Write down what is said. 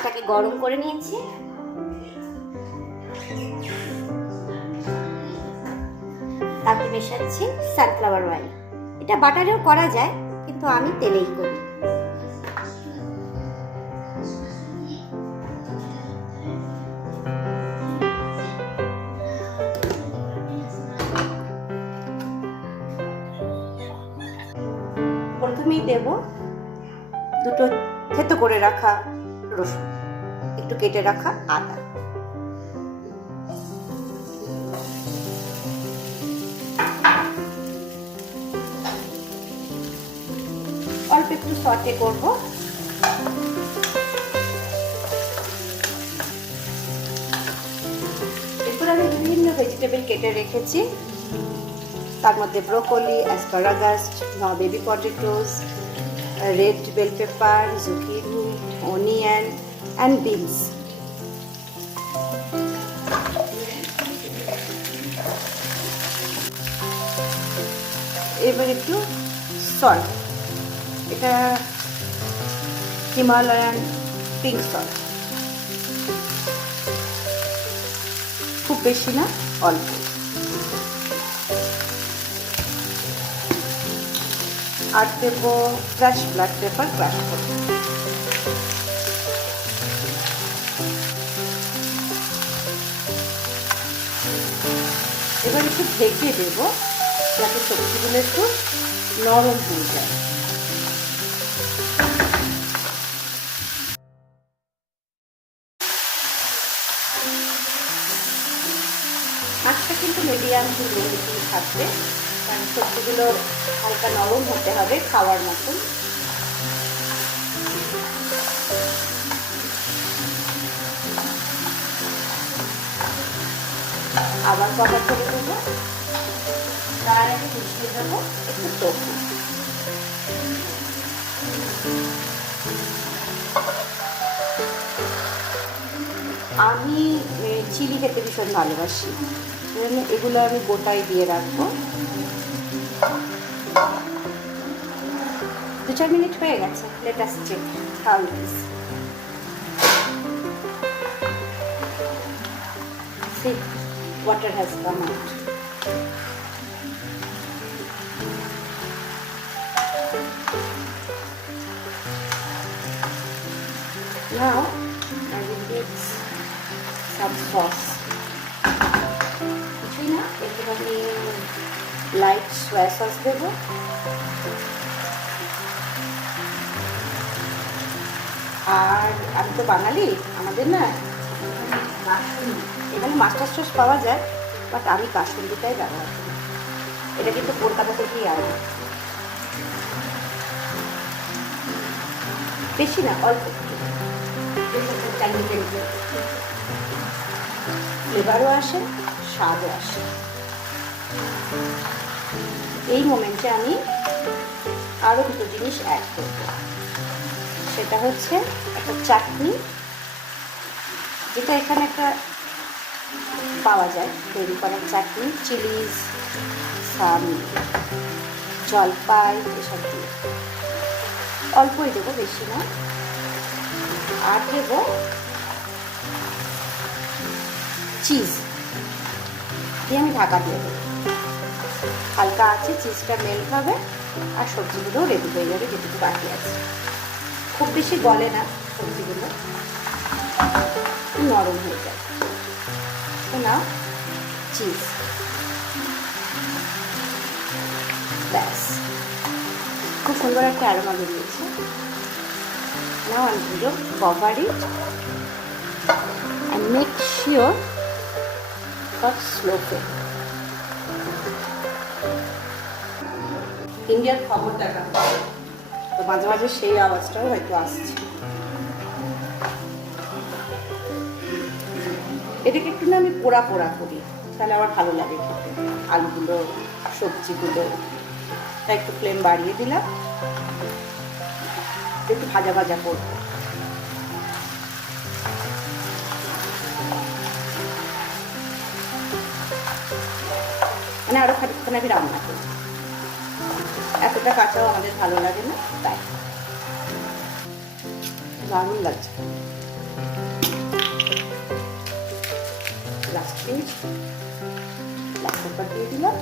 এটাকে গরম করে নিয়েছি। তাতে মেশাচ্ছি সানফ্লাওয়ার অয়েল। এটা বাটারেও করা যায়, কিন্তু আমি তেলেই করি। প্রথমেই দেব দুটো থেতো করে রাখা রসুন, একটু কেটে রাখা আদা, অল্প একটু সটে করব। এরপর আমি বিভিন্ন ভেজিটেবল কেটে রেখেছি, তার মধ্যে broccoli, asparagus, baby potatoes, red bell pepper, zucchini, onion and beans. এবার একটু সল্ট, এটা হিমালয়ান পিঙ্ক সল্ট, খুব বেশি না, অল্প। আর দেব ফ্রেশ ব্ল্যাক পেপার ক্রাশ করে। এবার একটু ঢেকে দেব যাতে সবজিগুলো একটু নরম হয়ে যায়। আঁচটা কিন্তু মিডিয়াম টু লো হিটেই থাকবে, কারণ সবজিগুলো হালকা নরম হতে হবে খাওয়ার মতন। আবার কটা করে দেবো, তার আগে মিশিয়ে দেবো একটু টোফু। আমি চিলি খেতে ভীষণ ভালোবাসি, এগুলো আমি গোটাই দিয়ে রাখবো। 2-4 মিনিট হয়ে গেছে, let us check how it is. See, water has come out. Now I will get some sauce. কিছুই না, একটুখানি লাইট সয়া সস দেবো। আর আমি তো বাঙালি, আমাদের না এখানে মাস্টার সস পাওয়া যায়, বাট আমি কাসুন্দিটাই ব্যবহার করি। এটা কিন্তু কলকাতা থেকেই আনি। বেশি না, অল্প ফ্লেভারও আসে, স্বাদও আসে। এই মোমেন্টে আমি আরও দুটো জিনিস অ্যাড করব, সেটা হচ্ছে একটা চাটনি, যেটা এখানে একটা পাওয়া যায় তৈরি করার চাটনি, চিলিজ, সাম, জলপাই এসব দিয়ে। অল্পই দেবো, বেশি না। আর দেবো চিজ দিয়ে আমি ঢাকা দিয়ে দেবো। হালকা আছে, চিজটা মেল্ট হবে আর সবজিগুলোও রেডি হয়ে যাবে, যেটুকু বাকি আছে। খুব বেশি গলে না সবজিগুলো, নরম হয়ে যায়। তো না, চিজ, ব্যাস, খুব সুন্দর একটা অ্যারোমা বেরিয়েছে। Now I'm going to cover it and make sure for slow flame. ইন্ডিয়ার খবর দেখা, তো মাঝে মাঝে সেই আওয়াজটাও হয়তো আসছে। এটাকে একটু না আমি পোড়া পোড়া করি, তাহলে আমার ভালো লাগে খেতে। আলুগুলো, সবজিগুলো, তাই একটু ফ্লেম বাড়িয়ে দিলাম, একটু ভাজা ভাজা করব। মানে আরো খানিকক্ষণ আমি রান্না করি, এতটা কাঁচাও আমাদের ভালো লাগে না, তাই দারুণ লাগছে। ব্ল্যাক পেপার দিয়ে দিলাম,